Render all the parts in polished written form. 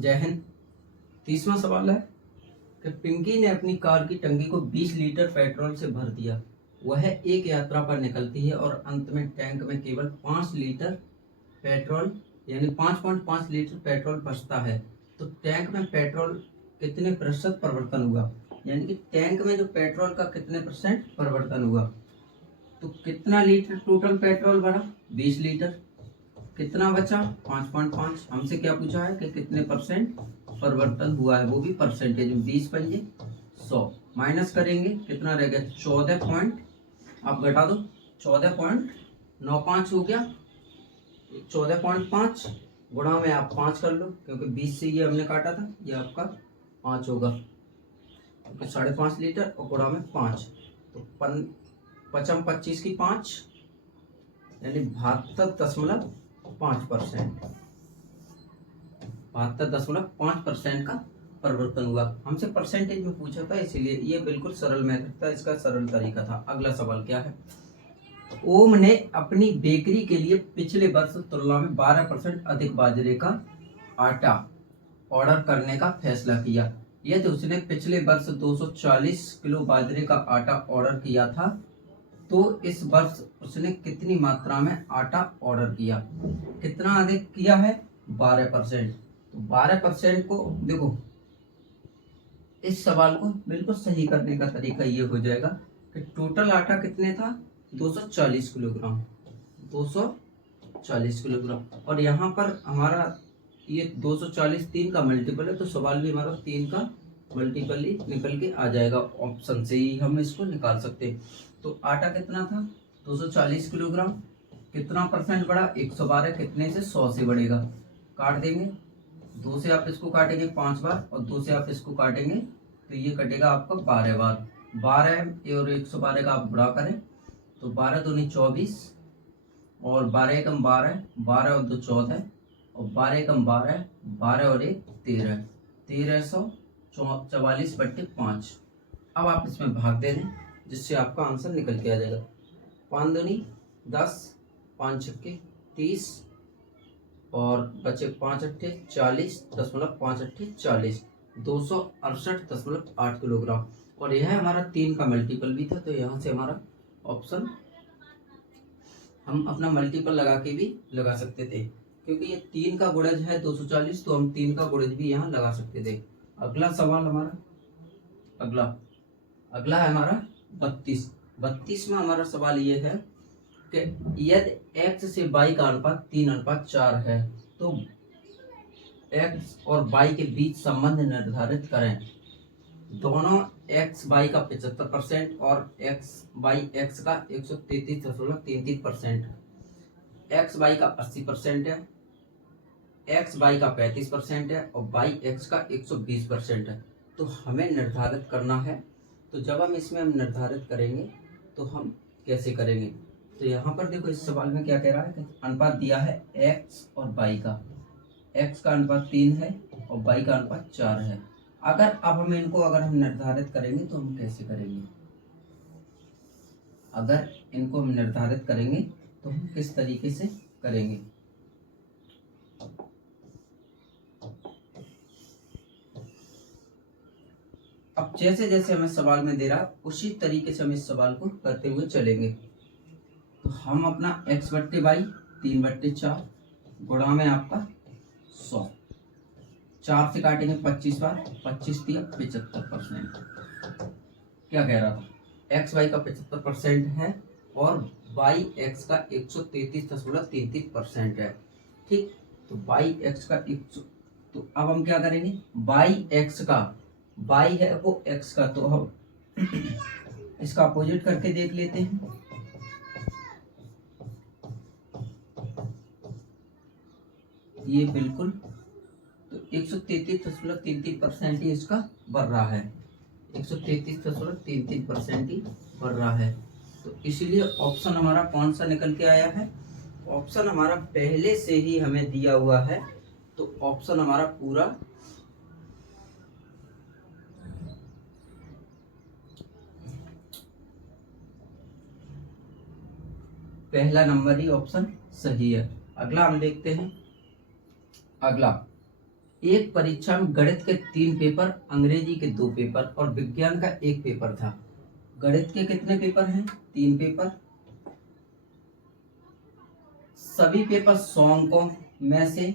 जय हिंद। 30वां सवाल है कि पिंकी ने अपनी कार की टंकी को 20 लीटर पेट्रोल से भर दिया। वह एक यात्रा पर निकलती है और अंत में टैंक में केवल 5 लीटर पेट्रोल यानी 5.5 लीटर पेट्रोल बचता है। तो टैंक में पेट्रोल कितने प्रतिशत परिवर्तन हुआ, यानी कि टैंक में जो पेट्रोल का कितने परसेंट परिवर्तन हुआ। तो कितना लीटर टोटल पेट्रोल भरा, 20 लीटर। कितना बचा, 5.5। हमसे क्या पूछा है कि कितने परसेंट परिवर्तन हुआ है, वो भी परसेंटेज में। 20 पंजे 100 माइनस करेंगे, कितना रह गया, 14 पॉइंट, आप घटा दो, 14.95 हो गया। 14.5 गुणा में आप 5 कर लो, क्योंकि 20 से ये हमने काटा था, ये आपका 5 होगा, क्योंकि 5.5 लीटर और गुणा में 5, तो 25 की 5 यानी 72.5%। 72.5% का परिवर्तन हुआ। हमसे परसेंटेज में पूछा था, इसीलिए ये बिल्कुल सरल मेथड था, इसका सरल तरीका था। अगला सवाल क्या है, ओम ने अपनी बेकरी के लिए पिछले वर्ष तुलना में 12% अधिक बाजरे का आटा ऑर्डर करने का फैसला किया। यदि उसने पिछले वर्ष 240 किलो बाजरे का आटा ऑर्डर किया था, तो इस वर्ष उसने कितनी मात्रा में आटा ऑर्डर किया। कितना अधिक किया है, 12%। तो 12% को देखो, इस सवाल को बिल्कुल सही करने का तरीका ये हो जाएगा कि टोटल आटा कितने था, 240 किलोग्राम, 240 किलोग्राम, और यहाँ पर हमारा ये 240 3 का मल्टीपल है, तो सवाल भी हमारा 3 का मल्टीपल ही निकल के आ जाएगा। ऑप्शन से ही हम इसको निकाल सकते हैं। तो आटा कितना था, 240 किलोग्राम, कितना परसेंट बढ़ा, 112, कितने से, 100 से बढ़ेगा, काट देंगे, 2 से आप इसको काटेंगे 5 बार और 2 से आप इसको काटेंगे तो ये कटेगा आपका 12 बार। 12 और 112 का आप गुणा करें तो 12 दूनी 24 और 12 एकम 12, 12 और 2 14 और 12 एकम 12, 12 और 1 13, 1344/5। अब आप इसमें भाग दे दें, जिससे आपका आंसर निकल के आ जाएगा। 5 दूनी 10, 5 छक्के 30 और बचे 5 अट्ठे 40, 5 अट्ठे 40, 268.8 किलोग्राम। और यह हमारा 3 का मल्टीपल भी था, तो यहाँ से हमारा ऑप्शन हम अपना मल्टीपल लगा के भी लगा सकते थे, क्योंकि ये 3 का गुणज है 240, तो हम 3 का गुणज भी यहाँ लगा सकते थे। अगला सवाल हमारा, अगला है हमारा 32 में हमारा सवाल ये है कि यदि x से y का अनुपात 3:4 है, तो x और y के बीच संबंध निर्धारित करें। दोनों x y का 75% और x y x का 133.33%, x y का 80% है, x y का 35% है और y x का 120% है। तो हमें निर्धारित करना है। तो जब हम इसमें निर्धारित करेंगे तो हम कैसे करेंगे, तो यहाँ पर देखो, इस सवाल में क्या कह रहा है कि अनुपात दिया है x और y का, x का अनुपात 3 है और y का अनुपात 4 है। अगर अब हम इनको हम निर्धारित करेंगे तो हम कैसे करेंगे, अगर इनको हम निर्धारित करेंगे तो हम किस तरीके से करेंगे। अब जैसे जैसे हमें सवाल में दे रहा उसी तरीके से हम इस सवाल को करते हुए चलेंगे। तो हम अपना x बट्टे वाई 3/4 गुणा में आपका 100, 4 से काटेंगे 25 बार, 25 दिया 75%। क्या कह रहा था, एक्स वाई का 75% है और वाई एक्स का 133.33% है। ठीक, तो वाई एक्स का 100, तो अब हम क्या करेंगे, वाई एक्स का, वाई है वो एक्स का, तो हम इसका अपोजिट करके देख लेते हैं। ये बिल्कुल, तो 133.33% ही इसका बढ़ रहा है, 133.33% ही बढ़ रहा है। तो इसीलिए ऑप्शन हमारा कौन सा निकल के आया है, ऑप्शन हमारा पहले से ही हमें दिया हुआ है, तो ऑप्शन हमारा पूरा पहला नंबर ही ऑप्शन सही है। अगला हम देखते हैं, अगला एक परीक्षा में गणित के 3 पेपर, अंग्रेजी के 2 पेपर और विज्ञान का 1 पेपर था। गणित के कितने पेपर हैं? 3 पेपर। सभी पेपर 100 अंकों में से,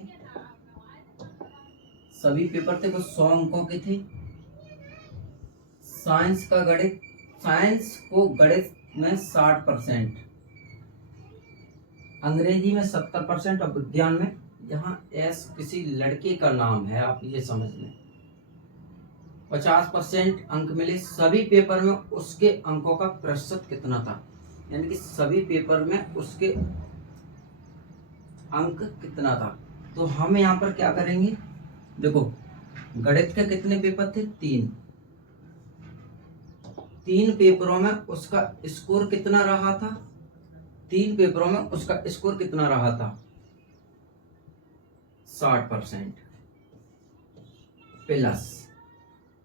सभी पेपर थे वो 100 अंकों के थे। साइंस को गणित में 60%, अंग्रेजी में 70% और विज्ञान में, यहाँ एस किसी लड़के का नाम है, आप ये समझ लें, 50% अंक मिले। सभी पेपर में उसके अंकों का प्रतिशत कितना था, यानी कि सभी पेपर में उसके अंक कितना था। तो हम यहाँ पर क्या करेंगे, देखो गणित के कितने पेपर थे? 3 पेपरों में उसका स्कोर कितना रहा था? 3 पेपरों में उसका स्कोर कितना रहा था? 60%। प्लस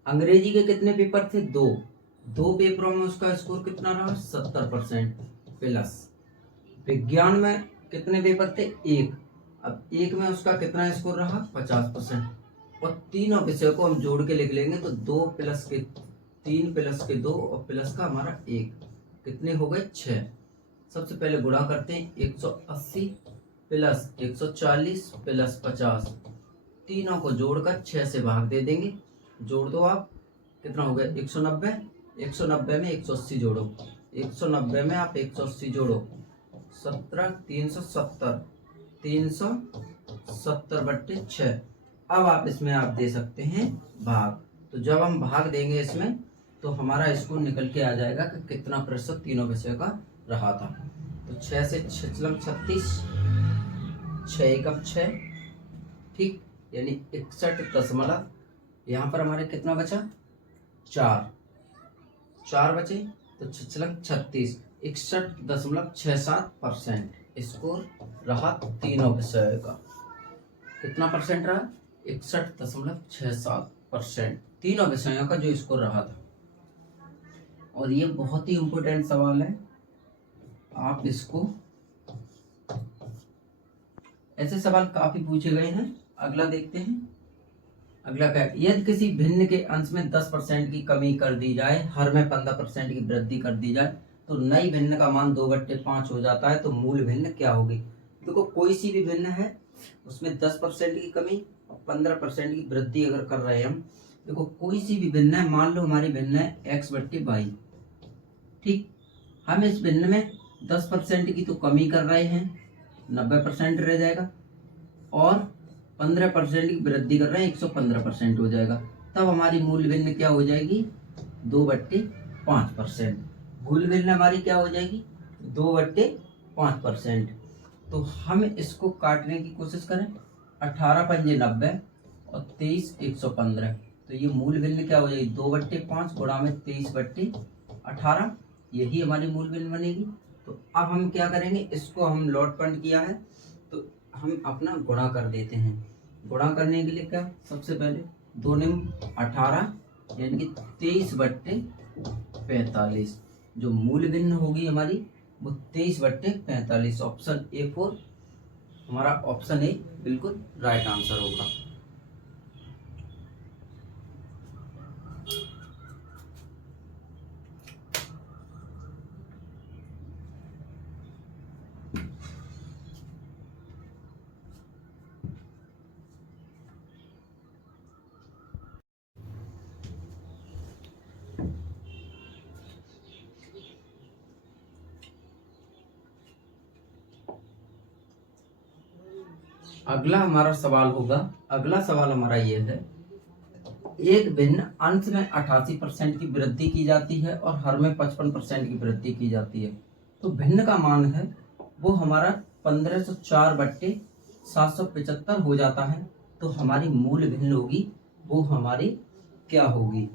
अंग्रेजी के कितने पेपर थे? 2 पेपरों में उसका स्कोर कितना रहा? 70%। प्लस विज्ञान में कितने पेपर थे? 1। अब 1 में उसका कितना स्कोर रहा? 50%। और तीनों विषयों को हम जोड़ के लिख लेंगे तो 2 प्लस के 3 प्लस के 2 और प्लस का हमारा 1, कितने हो गए? 6। सबसे पहले गुणा करते हैं, 180 प्लस 140 प्लस 50, तीनों को जोड़कर 6 से भाग दे देंगे। जोड़ दो आप, कितना हो गया? 190। 190 में 180 जोड़ो, 190 में आप 180 जोड़ो, 17, 370, 370/6। अब आप इसमें आप दे सकते हैं भाग। तो जब हम भाग देंगे इसमें तो हमारा स्कोर निकल के आ जाएगा कि कितना प्रतिशत तीनों विषयों का रहा था। तो 6 से 6 36, 6 एकम 6, ठीक, यानी 61 यहाँ पर हमारे कितना बचा? 4 बचे, तो 6 36, 61.67% स्कोर रहा तीनों विषयों का। कितना परसेंट रहा? 61.67% तीनों विषयों का जो स्कोर रहा था। और ये बहुत ही इम्पोर्टेंट सवाल है, आप इसको, ऐसे सवाल काफी पूछे गए हैं। अगला देखते हैं। अगला क्या है? यदि किसी भिन्न के अंश में 10% की कमी कर दी जाए, हर में 15% की वृद्धि कर दी जाए, तो नई भिन्न का मान 2/5 हो जाता है, तो मूल भिन्न क्या होगी? देखो कोई सी भी भिन्न है, उसमें 10% की कमी और 15% की वृद्धि अगर कर रहे हैं हम, देखो कोई सी भी भिन्न है, मान लो हमारी भिन्न है x/y, ठीक, हम इस भिन्न में 10% की तो कमी कर रहे हैं, 90% रह जाएगा, और 15% की वृद्धि कर रहे हैं, 115% हो जाएगा। तब हमारी मूल भिन्न क्या हो जाएगी? 2/5%। मूल भिन्न हमारी क्या हो जाएगी? 2/5%। तो हम इसको काटने की कोशिश करें, 18 पंजे 90 और 23 115, तो ये मूल भिन्न क्या हो जाएगी? 2/5 गुणा में 23/18, यही हमारी मूल भिन्न बनेगी। तो अब हम क्या करेंगे, इसको हम लॉट पॉइंट किया है तो हम अपना गुणा कर देते हैं। गुणा करने के लिए क्या, सबसे पहले 2 निम 18 यानी कि 23/45, जो मूल भिन्न होगी हमारी वो 23/45। ऑप्शन A4 हमारा ऑप्शन ए बिल्कुल राइट आंसर होगा। अगला हमारा सवाल होगा, अगला सवाल हमारा ये है, एक भिन्न अंश में 88% की वृद्धि की जाती है और हर में 55% की वृद्धि की जाती है, तो भिन्न का मान है वो हमारा 1504/775 हो जाता है। तो हमारी मूल भिन्न होगी वो हमारी क्या होगी?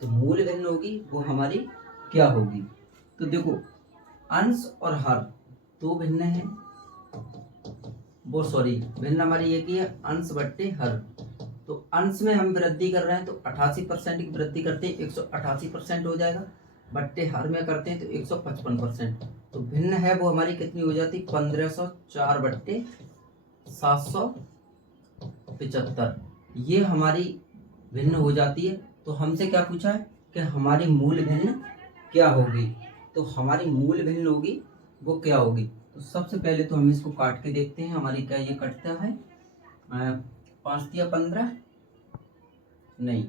तो मूल भिन्न होगी वो हमारी क्या होगी? तो देखो अंश और हर दो भिन्न है, वो सॉरी भिन्न हमारी एक ही है, अंश बट्टे हर। तो अंश में हम वृद्धि कर रहे हैं तो 88% की वृद्धि करते हैं 188% हो जाएगा, बट्टे हर में करते हैं तो 155%। तो भिन्न है वो हमारी कितनी हो जाती? 1504/775। ये हमारी भिन्न हो जाती है। तो हमसे क्या पूछा है कि हमारी मूल भिन्न क्या होगी। तो हमारी मूल भिन्न होगी वो क्या होगी। तो सबसे पहले तो हम इसको काट के देखते हैं हमारी क्या ये कटता है 5 या 15 नहीं।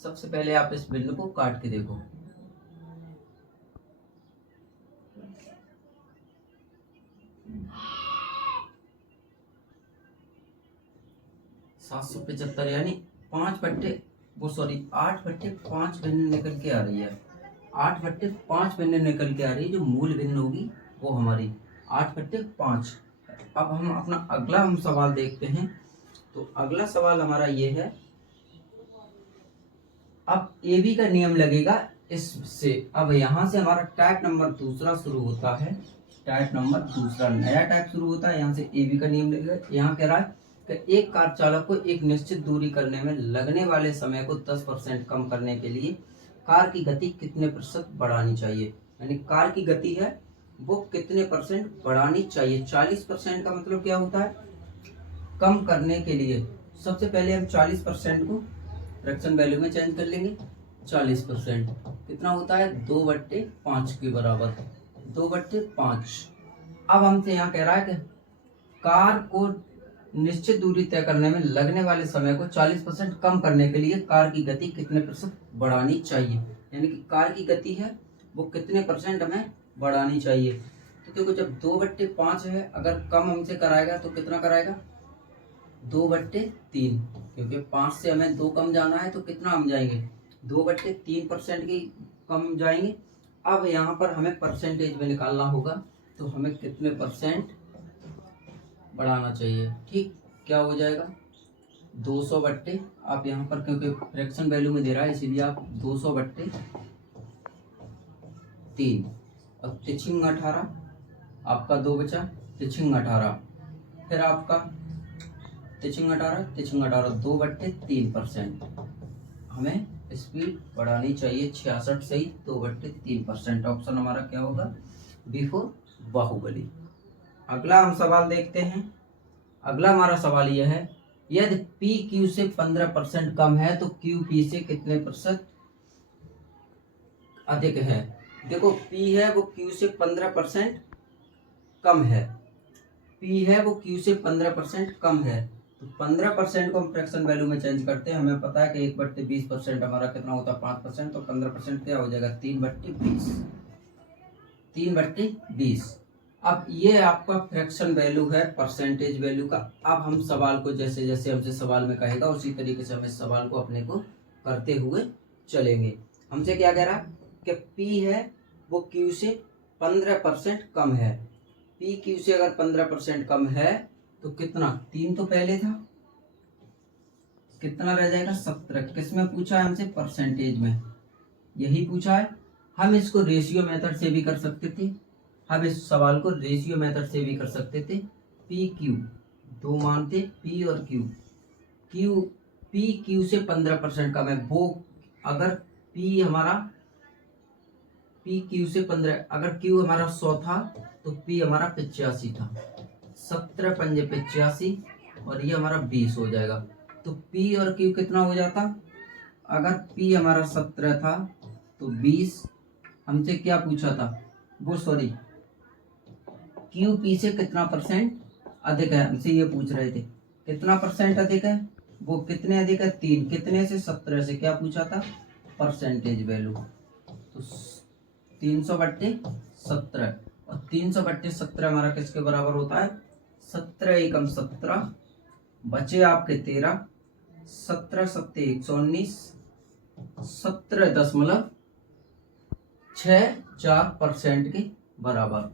सबसे पहले आप इस भिन्न को काट के देखो। 775 यानी 8/5 भिन्न निकल के आ रही है। 8/5 भिन्न निकल के आ रही है। जो मूल भिन्न होगी वो हमारी 8/5। अब हम अपना अगला सवाल देखते हैं। तो अगला सवाल हमारा ये है, अब ए बी का नियम लगेगा इससे। अब यहाँ से हमारा टाइप नंबर दूसरा शुरू होता है। टाइप नंबर दूसरा नया टाइप शुरू होता है। यहाँ से ए बी का नियम लगेगा। यहाँ कह रहा है कि एक कार चालक को एक निश्चित दूरी करने में लगने वाले समय को 10% कम करने के लिए कार की गति कितने प्रतिशत बढ़ानी चाहिए। यानी कार की गति है वो कितने परसेंट बढ़ानी चाहिए। 40% का मतलब क्या होता है कम करने के लिए। सबसे पहले हम 40% को फ्रैक्शन वैल्यू में चेंज कर लेंगे। 40% कितना होता है 2/5 के बराबर। 2/5। अब हमसे यहाँ कह रहा है कि कार को निश्चित दूरी तय करने में लगने वाले समय को 40% कम करने के लिए कार की गति कितने प्रतिशत बढ़ानी चाहिए। यानी कि कार की गति है वो कितने परसेंट हमें बढ़ानी चाहिए। तो देखो जब 2/5 है, अगर कम हमसे कराएगा तो कितना कराएगा 2/3, क्योंकि 5 से हमें 2 कम जाना है तो कितना हम जाएंगे 2/3% की कम जाएंगे। अब यहाँ पर हमें परसेंटेज में निकालना होगा। तो हमें कितने परसेंट बढ़ाना चाहिए। ठीक क्या हो जाएगा 200/, आप यहाँ पर क्योंकि फ्रैक्शन वैल्यू में दे रहा है इसीलिए आप 200/3 और तिछिंग 18 आपका 2 बचा तिछिंग 18, फिर आपका तिछिंग 18 2/3%। हमें स्पीड बढ़ानी चाहिए 66 से ही 2/3%। ऑप्शन हमारा क्या होगा बी फॉर बाहुबली। अगला हम सवाल देखते हैं। अगला हमारा सवाल यह है, यदि पी क्यू से 15% कम है तो क्यू पी से कितने प्रतिशत अधिक है। देखो पी है वो क्यू से 15% कम है। पी है वो क्यू से 15% कम है। तो 15% को हम फ्रैक्शन वैल्यू में चेंज करते हैं। हमें पता है कि 1/20% हमारा कितना होता है 5%। तो 15% क्या हो जाएगा 3/20। 3/20। अब ये आपका फ्रैक्शन वैल्यू है परसेंटेज वैल्यू का। अब हम सवाल को जैसे जैसे हमसे सवाल में कहेगा उसी तरीके से हम इस सवाल को अपने को करते हुए चलेंगे। हमसे क्या कह रहा है कि P है वो Q से 15% कम है। P Q से अगर 15% कम है तो कितना 3 तो पहले था, कितना रह जाएगा 17। किसमें पूछा है हमसे परसेंटेज में, यही पूछा है। हम इसको रेशियो मेथड से भी कर सकते थे। हम इस सवाल को रेशियो मेथड से भी कर सकते थे। पी क्यू दो मानते पी और क्यू। क्यू पी क्यू से 15% कम है वो अगर पी हमारा पी क्यू से 15, अगर क्यू हमारा 100 था तो पी हमारा 85 था। 17 पंजे 85 और ये हमारा 20 हो जाएगा। तो पी और क्यू कितना हो जाता, अगर पी हमारा 17 था तो 20। हमसे क्या पूछा था वो सॉरी क्यू पी से कितना परसेंट अधिक है, हमसे ये पूछ रहे थे कितना परसेंट अधिक है। वो कितने अधिक है 3, कितने से 17 से, क्या पूछा था परसेंटेज वैल्यू। तो 300/17 और 300/17 हमारा किसके बराबर होता है 17 एकम 17 बचे आपके 13, 17 सत्ते 119, 17.64% के बराबर।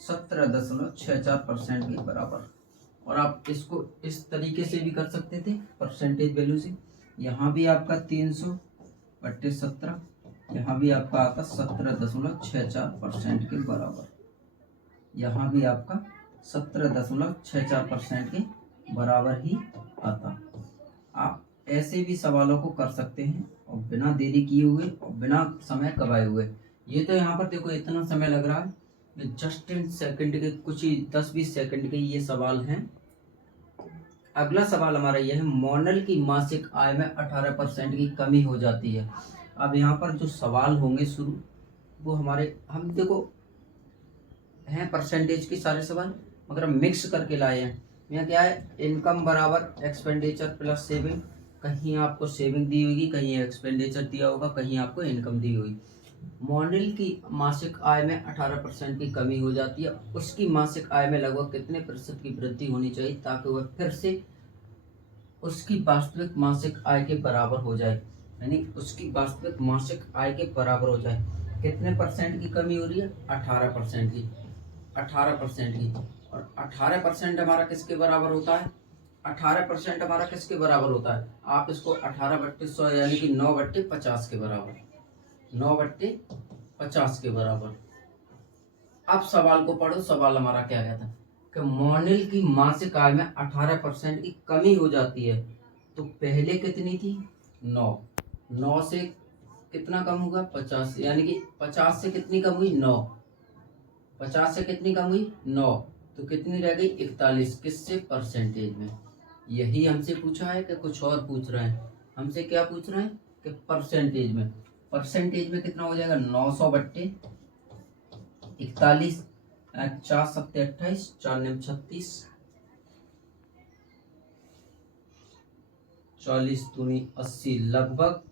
17.64% के बराबर। और आप इसको इस तरीके से भी कर सकते थे परसेंटेज वैल्यू से। यहाँ भी आपका 300/17, यहाँ भी आपका आता 17.64% के बराबर। यहाँ भी आपका 17.64% के बराबर ही आता। आप ऐसे भी सवालों को कर सकते हैं और बिना देरी किए हुए और बिना समय गवाए हुए। ये तो यहाँ पर देखो इतना समय लग रहा है, जस्ट इन सेकंड के कुछ ही 10-20 सेकंड के ये सवाल हैं। अगला सवाल हमारा यह है, मोनल की मासिक आय में 18% की कमी हो जाती है। अब यहाँ पर जो सवाल होंगे शुरू, वो हमारे, हम देखो हैं परसेंटेज के सारे सवाल, मगर हम मिक्स करके लाए हैं। यहाँ क्या है, इनकम बराबर एक्सपेंडिचर प्लस सेविंग, कहीं आपको सेविंग दी होगी, कहीं एक्सपेंडिचर दिया होगा, कहीं आपको इनकम दी होगी। मोनिल की मासिक आय में 18% की कमी हो जाती है, उसकी मासिक आय में लगभग कितने प्रतिशत की वृद्धि होनी चाहिए ताकि वह फिर से उसकी वास्तविक मासिक आय के बराबर हो जाए, यानी उसकी वास्तविक मासिक आय के बराबर हो जाए। कितने परसेंट की कमी हो रही है, 18% की, 18% की। और 18% हमारा किसके बराबर होता है, 18% हमारा किसके बराबर होता है, आप इसको 18/100 यानी कि 9/50 के बराबर, 9/50 के बराबर। अब सवाल को पढ़ो, सवाल हमारा क्या कहता है कि मोनिल की मासिक आय में 18% की कमी हो जाती है, तो पहले कितनी थी, 9 से कितना कम होगा, 50, यानी कि 50 से कितनी कम हुई, 9, 50 से कितनी कम हुई, 9, तो कितनी रह गई, 41, किससे, परसेंटेज में। यही हमसे पूछा है कि कुछ और पूछ रहे हैं, हमसे क्या पूछ रहे हैं कि परसेंटेज में। परसेंटेज में कितना हो जाएगा, 900/41, 4 7 28, 4 9 36, 40 दूनी 80, लगभग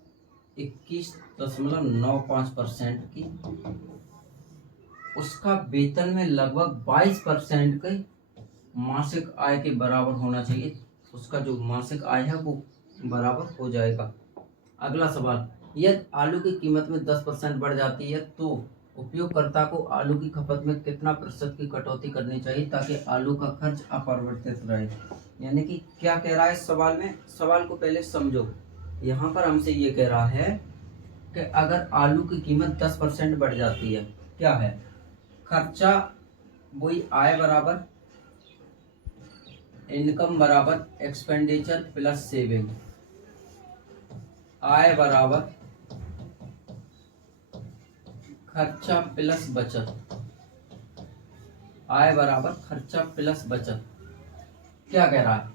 21.95% की। उसका वेतन में लगभग 22% के मासिक आय के बराबर होना चाहिए, उसका जो मासिक आय है वो बराबर हो जाएगा। अगला सवाल, यदि आलू की कीमत में 10% बढ़ जाती है तो उपयोगकर्ता को आलू की खपत में कितना प्रतिशत की कटौती करनी चाहिए ताकि आलू का खर्च अपरिवर्तित रहे। यानी कि क्या कह रहा है सवाल में, सवाल को पहले समझो। यहाँ पर हमसे ये कह रहा है कि अगर आलू की कीमत 10% बढ़ जाती है, क्या है, खर्चा वही आय बराबर इनकम बराबर एक्सपेंडिचर प्लस सेविंग, आय बराबर खर्चा प्लस बचत, आय बराबर खर्चा प्लस बचत। क्या कह रहा है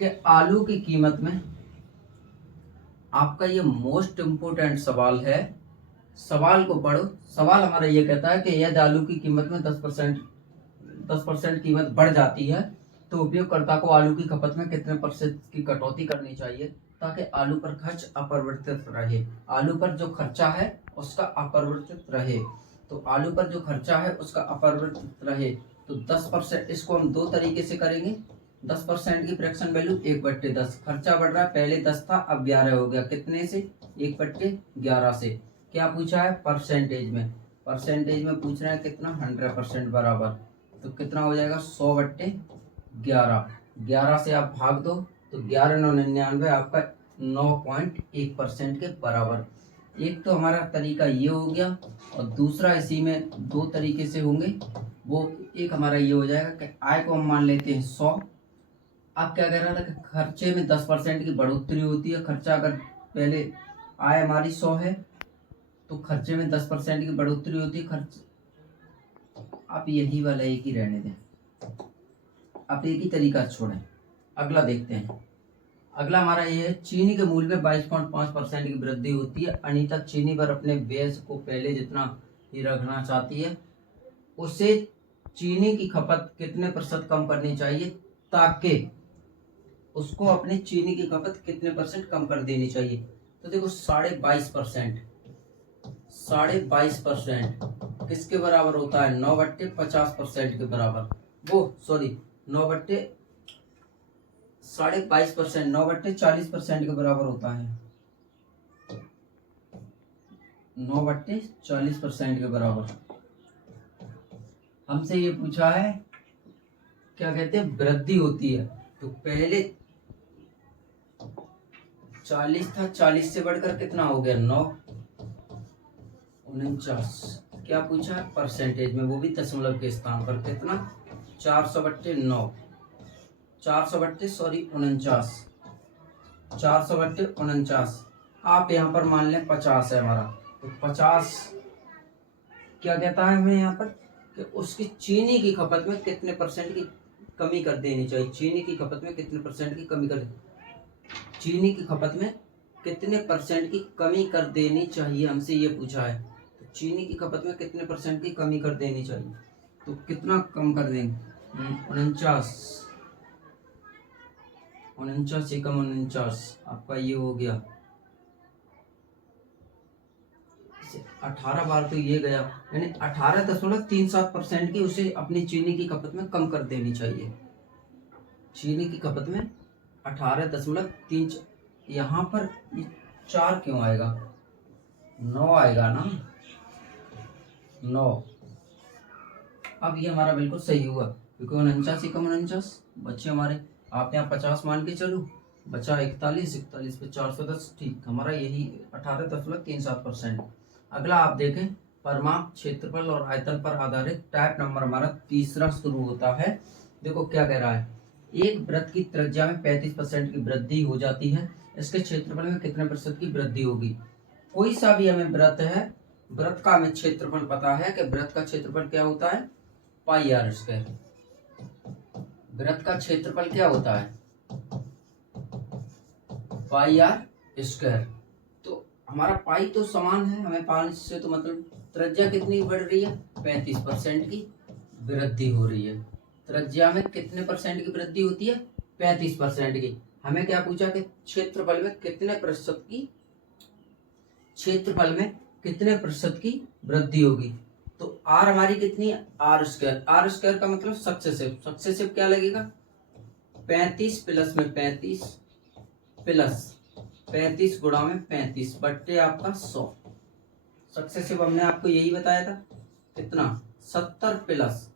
कि आलू की कीमत में, आपका ये मोस्ट इंपोर्टेंट सवाल है, सवाल को पढ़ो। सवाल हमारा ये कहता है कि यदि आलू की कीमत में 10% कीमत बढ़ जाती है तो उपयोगकर्ता को आलू की खपत में कितने प्रतिशत की कटौती करनी चाहिए ताकि आलू पर खर्च अपरिवर्तित रहे। आलू पर जो खर्चा है उसका अपरिवर्तित रहे, तो आलू पर जो खर्चा है उसका अपरिवर्तित रहे, तो 10%, इसको हम दो तरीके से करेंगे। 10% की फ्रैक्शन वैल्यू 1/10, खर्चा बढ़ रहा है, पहले 10 था अब 11 हो गया, कितने से, 1/11 से। क्या पूछा है, परसेंटेज में, परसेंटेज में पूछ रहे हैं कितना, 100% बराबर, तो कितना हो जाएगा, 100/11, 11 से आप भाग दो तो 11 9 99, आपका 9.1% के बराबर। एक तो हमारा तरीका ये हो गया, और दूसरा इसी में दो तरीके से होंगे। वो एक हमारा ये हो जाएगा कि आय को हम मान लेते हैं 100। अब क्या कह रहा था कि खर्चे में 10% की बढ़ोतरी होती है, खर्चा अगर पहले आय हमारी 100 है तो खर्चे में 10% की बढ़ोतरी होती है, खर्च, आप यही वाला एक ही रहने दें, आप एक ही तरीका छोड़ें। अगला देखते हैं। अगला हमारा ये है, चीनी के मूल्य में 22.5% की वृद्धि होती है। अनीता चीनी पर अपने व्यय को पहले जितना ही रखना चाहती है, उसे चीनी की खपत कितने प्रतिशत कम करनी चाहिए ताकि उसको अपने चीनी की खपत कितने परसेंट कम कर देनी चाहिए। तो देखो 22.5%, 22.5% किसके बराबर होता है, 9/50% के बराबर, वो सॉरी 22.5%, 9/40% के बराबर होता है, 9/40% के बराबर। हमसे ये पूछा है, क्या कहते हैं, वृद्धि होती है, तो पहले 40 था, 40 से बढ़कर कितना हो गया, 9.49। क्या पूछा है, परसेंटेज में, वो भी दशमलव के स्थान पर, कितना, 400/9, 400/49, 400/49। आप यहाँ पर मान लें 50 है हमारा, तो 50 क्या कहता है हमें यहाँ पर कि उसकी चीनी की खपत में कितने परसेंट की कमी कर देनी चाहिए। चीनी की खपत में कितने परसेंट की कमी कर चीनी की खपत में कितने परसेंट की कमी कर देनी चाहिए, हमसे ये पूछा है। तो चीनी की खपत में कितने परसेंट की कमी कर देनी चाहिए, तो कितना कम कर देंगे? 49 एकम 49 आपका ये हो गया। 18 बार तो ये गया, यानी 18.37% की उसे अपनी चीनी की खपत में कम कर देनी चाहिए। चीनी की खपत में 18.3, यहाँ पर 4 क्यों आएगा? 9 आएगा ना, 9। अब ये हमारा बिल्कुल सही हुआ, क्योंकि 49 एकम 49 बच्चे हमारे, आप यहाँ 50 मान के चलो, बचा 41 पे 410, ठीक, हमारा यही 18.37%। अगला आप देखें, परिमाप क्षेत्रफल और आयतन पर आधारित टाइप नंबर हमारा तीसरा शुरू होता है। देखो क्या कह रहा है, एक वृत्त की त्रिज्या में 35% की वृद्धि हो जाती है, इसके क्षेत्रफल में कितने प्रतिशत की वृद्धि होगी? कोई सा भी हमें वृत्त है, वृत्त का हमें क्षेत्रफल पता है कि वृत्त का क्षेत्रफल क्या होता है? पाई आर स्क्वायर। वृत्त का क्षेत्रफल क्या होता है? पाई आर स्क्वायर। तो हमारा पाई तो समान है, हमें 5 से तो मतलब त्रिज्या कितनी बढ़ रही है? 35% की वृद्धि हो रही है। त्रिज्या में कितने परसेंट की वृद्धि होती है? 35% की। हमें क्या पूछा कि क्षेत्रफल में कितने प्रतिशत की, क्षेत्रफल में कितने प्रतिशत की वृद्धि होगी? तो आर हमारी कितनी है? Are square. आर स्क्वायर का मतलब सक्सेसिव। सक्सेसिव क्या लगेगा? 35 प्लस में 35 प्लस 35 गुणा में 35 बट्टे आपका 100। सक्सेसिव हमने आपको यही बताया था, कितना? 70 प्लस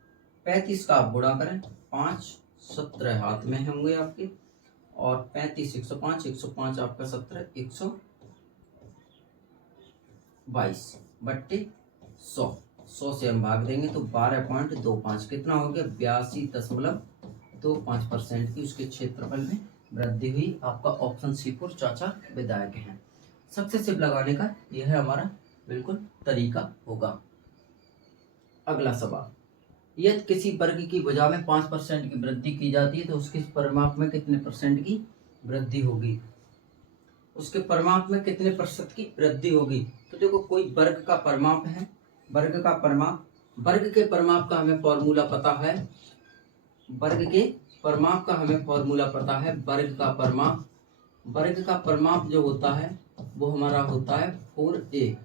35 का आप गुणा करें, 5 17 हाथ में होंगे आपके, और 35 105, 105 आपका 17 122 बट्टे 100। 100 से हम भाग देंगे तो 12.25 कितना हो गया? 82.25% की उसके क्षेत्रफल में वृद्धि हुई। आपका ऑप्शन C4 चाचा विधायक है। सक्सेसिव लगाने का यह हमारा बिल्कुल तरीका होगा। अगला सवाल, यदि किसी वर्ग की भुजा में 5% की वृद्धि की जाती है तो उसके परिमाप में कितने परसेंट की वृद्धि होगी? उसके परिमाप में कितने प्रतिशत की वृद्धि होगी? तो देखो, कोई वर्ग का परिमाप है, वर्ग का परिमाप, वर्ग के परिमाप का हमें फॉर्मूला पता है, वर्ग के परिमाप का हमें फॉर्मूला पता है। वर्ग का परिमाप, वर्ग का परिमाप जो होता है वो हमारा होता है 4a।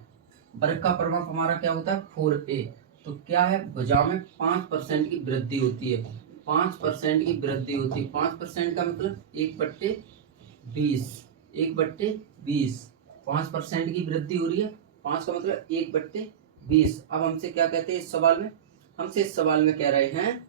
वर्ग का परिमाप हमारा क्या होता है? 4a। तो क्या है? भुजा में 5% की वृद्धि होती है, 5% की वृद्धि होती है। 5% का मतलब 1/20, 1/20, 5% की वृद्धि हो रही है। 5 का मतलब 1/20। अब हमसे क्या कहते हैं इस सवाल में? हमसे इस सवाल में कह रहे हैं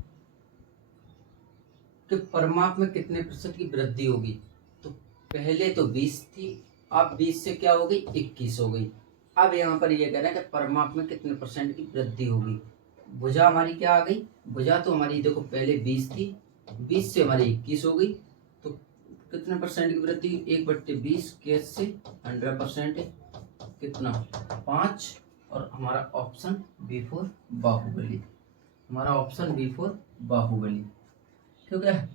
कि परिमाप में कितने प्रतिशत की वृद्धि होगी। तो पहले तो 20 थी, अब 20 से क्या हो गई? 21 हो गई। अब यहाँ पर ये कह रहे हैं कि परिमाप में कितने परसेंट की वृद्धि होगी। भुजा हमारी क्या आ गई? भुजा तो हमारी देखो पहले 20 थी, 20 से हमारी 21 हो गई, तो कितने परसेंट की वृद्धि? 1/20 केस से 100% है, कितना? 5। और हमारा ऑप्शन B4 बाहुबली, हमारा ऑप्शन B4 बाहुबली। ठीक है,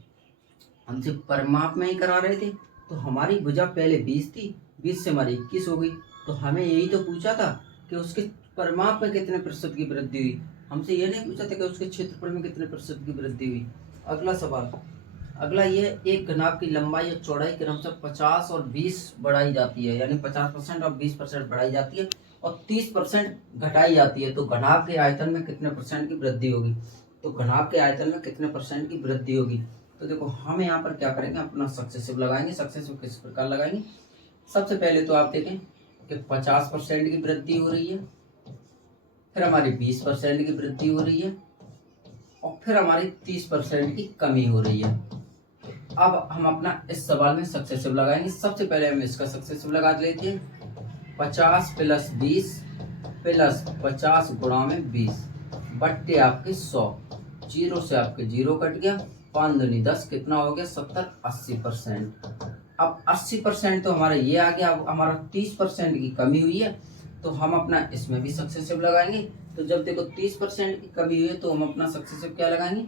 हमसे परिमाप में ही करा रहे थे, तो हमारी भुजा पहले 20 थी, 20 से हमारी 21 हो गई। तो हमें यही तो पूछा था कि उसके परिमाप में कितने प्रतिशत की वृद्धि हुई, हमसे ये नहीं पूछा था कि उसके क्षेत्रफल में कितने प्रतिशत की वृद्धि हुई। अगला सवाल, अगला ये, एक घनाभ की लंबाई या चौड़ाई क्रमशः 50 और 20 बढ़ाई जाती है, यानी 50% और 20% बढ़ाई जाती है और 30% घटाई जाती है, तो घनाभ के आयतन में कितने परसेंट की वृद्धि होगी? तो घनाभ के आयतन में कितने परसेंट की वृद्धि होगी? तो देखो, हम यहाँ पर क्या करेंगे, अपना सक्सेसिव लगाएंगे। सक्सेसिव किस प्रकार लगाएंगे? सबसे पहले तो आप देखें कि 50% की वृद्धि हो रही है, फिर हमारी 20% की वृद्धि हो रही है, और फिर हमारी 30% की कमी हो रही है। अब हम अपना इस सवाल में सक्सेसिव लगाएंगे। सबसे पहले हम इसका सक्सेसिव लगा लेते हैं, 50 प्लस 20 प्लस 50 गुणा में 20 बट्टे आपके 100। 0 से आपके 0 कट गया, 5 दूनी 10, कितना हो गया? 70, 80%। अब 80% तो हमारा ये आ गया। अब हमारा 30% की कमी हुई है, तो हम अपना इसमें भी सक्सेसिव लगाएंगे। तो जब देखो 30% की कमी हुई है तो हम अपना सक्सेसिव क्या लगाएंगे?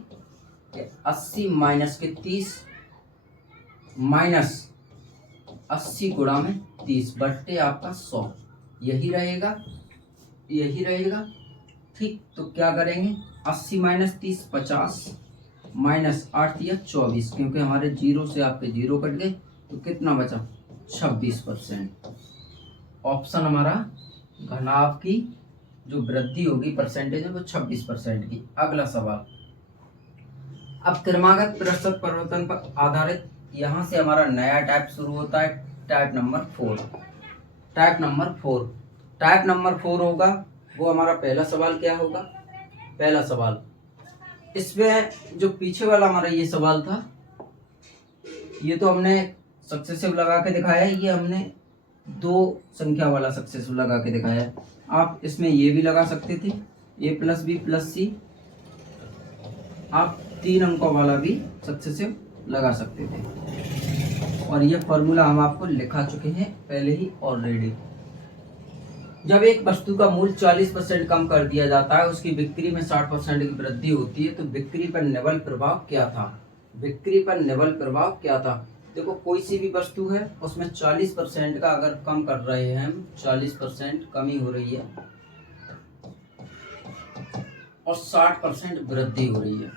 कि 80 माइनस के 30 माइनस 80 गुणा में 30 बट्टे आपका 100, यही रहेगा, यही रहेगा। ठीक, तो क्या करेंगे, 80 माइनस 30 50 माइनस 8 या 24, क्योंकि हमारे जीरो से आपके जीरो कट गए, तो कितना बचा 26%। ऑप्शन हमारा घनाभ की जो वृद्धि होगी परसेंटेज है वो 26% की। अगला सवाल, अब क्रमागत प्रतिशत परिवर्तन पर आधारित यहां से हमारा नया टाइप शुरू होता है, type number 4। Type number 4, type number 4 होगा वो हमारा पहला सवाल क्या होगा, पहला सवाल इसमें जो पीछे वाला हमारा ये सवाल था, ये तो हमने सक्सेसिव लगा के दिखाया है, ये हमने 2 संख्या वाला सक्सेसिव लगा के दिखाया है। आप इसमें ये भी लगा सकते थे a प्लस बी प्लस सी, आप 3 अंकों वाला भी सक्सेसिव लगा सकते थे, और ये फॉर्मूला हम आपको लिखा चुके हैं पहले ही ऑलरेडी। जब एक वस्तु का मूल्य 40% कम कर दिया जाता है, उसकी बिक्री में 60% की वृद्धि होती है, तो बिक्री पर निवल प्रभाव क्या था, बिक्री पर निवल प्रभाव क्या था। देखो कोई सी भी वस्तु है उसमें 40% का अगर कम कर रहे हैं हम, 40% कमी हो रही है और 60% वृद्धि हो रही है,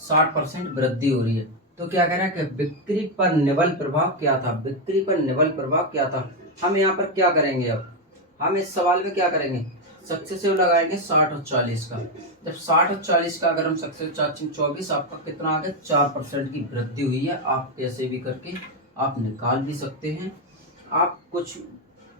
60% वृद्धि हो रही है, तो क्या कह रहा है कि बिक्री पर निवल प्रभाव क्या था, बिक्री पर निवल प्रभाव क्या था। हम यहाँ पर क्या करेंगे, अब हम इस सवाल में क्या करेंगे, सक्सेसिव लगाएंगे 60 और 40 का। जब 60 और 40 का अगर हम सक्सेसिव 24, आपका कितना आ गया 4% की वृद्धि हुई है। आप कैसे भी करके आप निकाल भी सकते हैं, आप कुछ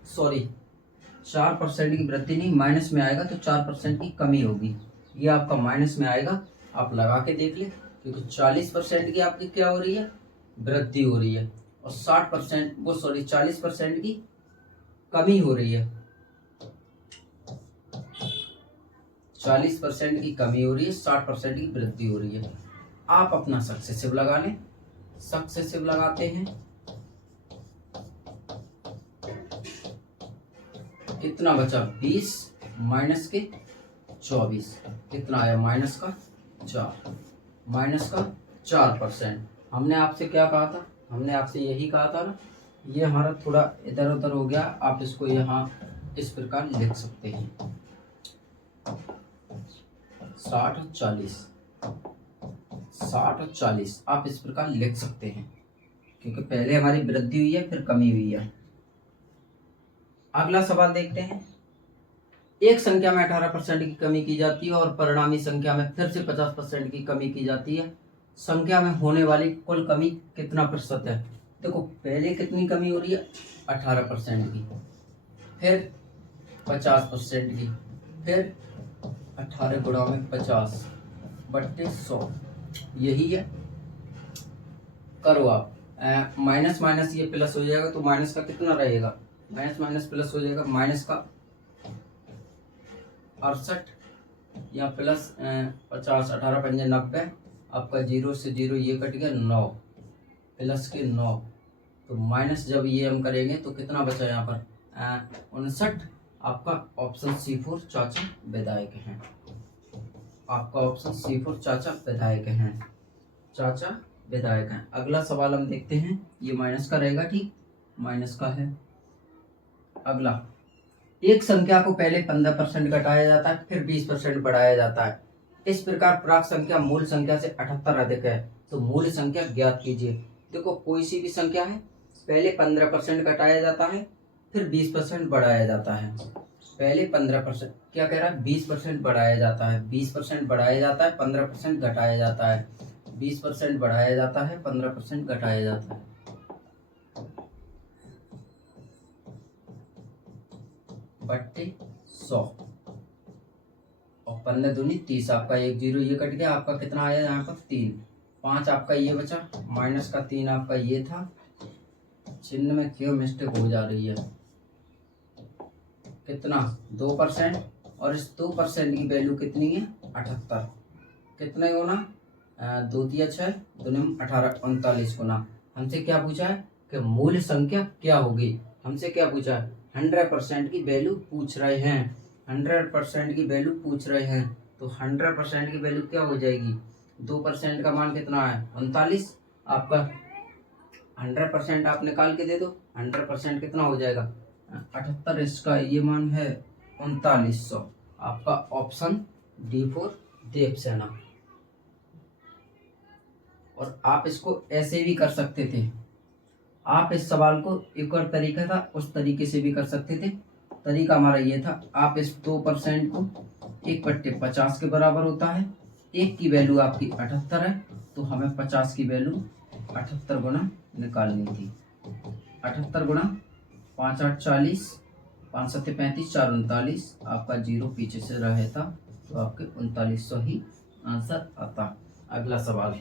4% की वृद्धि नहीं, माइनस में आएगा तो 4% की कमी होगी, ये आपका माइनस में आएगा, आप लगा के देख ले, क्योंकि 40% की आपकी क्या हो रही है, वृद्धि हो रही है, और 40% की कमी हो रही है, 40% की कमी हो रही है, 60% की वृद्धि हो रही है। आप अपना सक्सेसिव लगा लें, सक्सेसिव लगाते हैं, कितना बचा 20 माइनस के 24, कितना आया माइनस का 4%। हमने आपसे क्या कहा था, हमने आपसे यही कहा था ना, ये हमारा थोड़ा इधर उधर हो गया, आप इसको यहाँ इस प्रकार लिख सकते हैं 60 और 40 आप इस प्रकार लिख सकते हैं, क्योंकि पहले हमारी वृद्धि हुई है फिर कमी हुई है। अगला सवाल देखते हैं, एक संख्या में 18% की कमी की जाती है और परिणामी संख्या में फिर से 50% की कमी की जाती है, संख्या में होने वाली कुल कमी कितना प्रतिशत है। देखो पहले कितनी कमी हो रही है 18% की, फिर 50% की, फिर 18 गुणा में 50 बट्टे 100, यही है। करो आप, माइनस माइनस ये प्लस हो जाएगा, तो माइनस का कितना रहेगा, माइनस माइनस प्लस हो जाएगा, माइनस का 68 या प्लस 50, 18 पंजे 90, आपका 0 से 0 ये कट गया 9, प्लस के 9, तो माइनस जब ये हम करेंगे तो कितना बचा यहाँ पर 59। आपका ऑप्शन C4 चाचा विधायक हैं, आपका ऑप्शन C4 चाचा विधायक हैं, चाचा विधायक हैं। अगला सवाल हम देखते हैं, ये माइनस का रहेगा, ठीक माइनस का है। अगला, एक संख्या को पहले 15% घटाया जाता है फिर 20% बढ़ाया जाता है, इस प्रकार प्राप्त संख्या मूल संख्या से 78 अधिक है, तो मूल संख्या ज्ञात कीजिए। देखो कोई सी भी संख्या है, पहले 15% घटाया जाता है फिर 20% बढ़ाया जाता है, पहले 15% क्या कह रहा है 20% बढ़ाया जाता है, 20% बढ़ाया जाता है, 15% घटाया जाता है, 20% बढ़ाया जाता है, 15% घटाया जाता है। बट्टे 100 और 15 दूनी 30, आपका 1 0 ये कट गया, आपका कितना आया यहाँ पर 3, 5 आपका ये बचा, माइनस का 3 आपका ये था, चिन्ह में क्यों मिस्टेक हो जा रही है, कितना 2%, और इस 2% की वैल्यू कितनी है 78, कितने गुना 2 दिया 6 दूनी 18 39 गुना। हमसे क्या पूछा है कि मूल संख्या क्या होगी, हमसे क्या पूछा है 100% की वैल्यू पूछ रहे हैं, 100% की वैल्यू पूछ रहे हैं, तो 100% की वैल्यू क्या हो जाएगी 2% का मान कितना है 39। आपका 100% आप निकाल के दे दो, 100% कितना हो जाएगा 78, इसका ये मान है 3900। आपका ऑप्शन डी फॉर देवसेना। और आप इसको ऐसे भी कर सकते थे, आप इस सवाल को एक और तरीका था, उस तरीके से भी कर सकते थे। तरीका हमारा ये था, आप इस 2% को 1/50 के बराबर होता है, 1 की वैल्यू आपकी 78 है, तो हमें 50 की वैल्यू 78 गुना निकालनी थी। 78 गुना 5 8 40, 5 7 35, 4 39, आपका 0 पीछे से रहे था, तो आपके 3900 ही आंसर आता। अगला सवाल,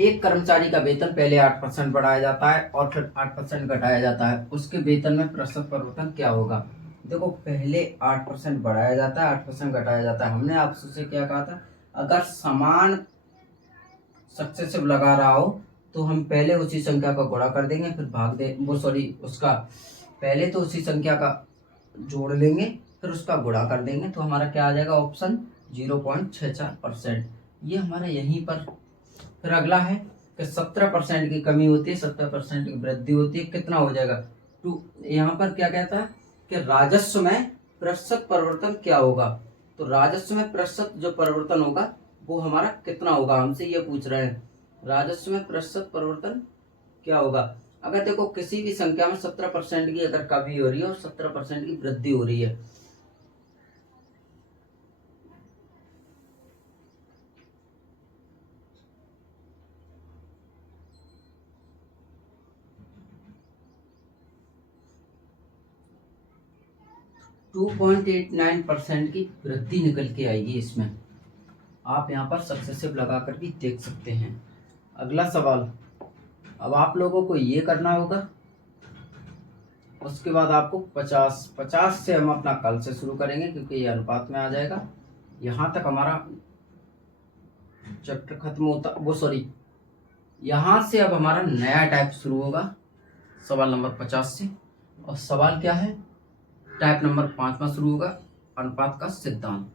एक कर्मचारी का वेतन पहले 8% बढ़ाया जाता है और फिर 8% घटाया जाता है, उसके वेतन में प्रतिशत परिवर्तन क्या होगा। देखो, पहले 8% बढ़ाया जाता है, 8% घटाया जाता है। हमने आपसे क्या कहा था, अगर समान सक्सेसिव लगा रहा हो तो हम पहले उसी संख्या का गुणा कर देंगे, फिर भाग दे उसका पहले तो उसी संख्या का जोड़ लेंगे, फिर उसका गुणा कर देंगे, तो हमारा क्या आ जाएगा ऑप्शन 0.64%। ये हमारा यहीं पर। फिर अगला है कि 17% की कमी होती है, 17% की वृद्धि होती है, कितना हो जाएगा 2। यहाँ पर क्या कहता है कि राजस्व में प्रतिशत परिवर्तन क्या होगा। तो राजस्व में प्रतिशत जो परिवर्तन होगा वो हमारा कितना होगा, हमसे ये पूछ रहे हैं, राजस्व में प्रतिशत परिवर्तन क्या होगा। अगर देखो किसी भी संख्या में 17% की अगर कमी हो रही है और 17% की वृद्धि हो रही है, 2.89% की वृद्धि निकल के आएगी इसमें। आप यहाँ पर सक्सेसिव लगा कर भी देख सकते हैं। अगला सवाल, अब आप लोगों को ये करना होगा, उसके बाद आपको 50 से हम अपना कल से शुरू करेंगे क्योंकि ये अनुपात में आ जाएगा। यहाँ तक हमारा चैप्टर खत्म होता, यहाँ से अब हमारा नया टाइप शुरू होगा सवाल नंबर 50 से। और सवाल क्या है, टाइप नंबर 5 में शुरू होगा, अनुपात का सिद्धांत।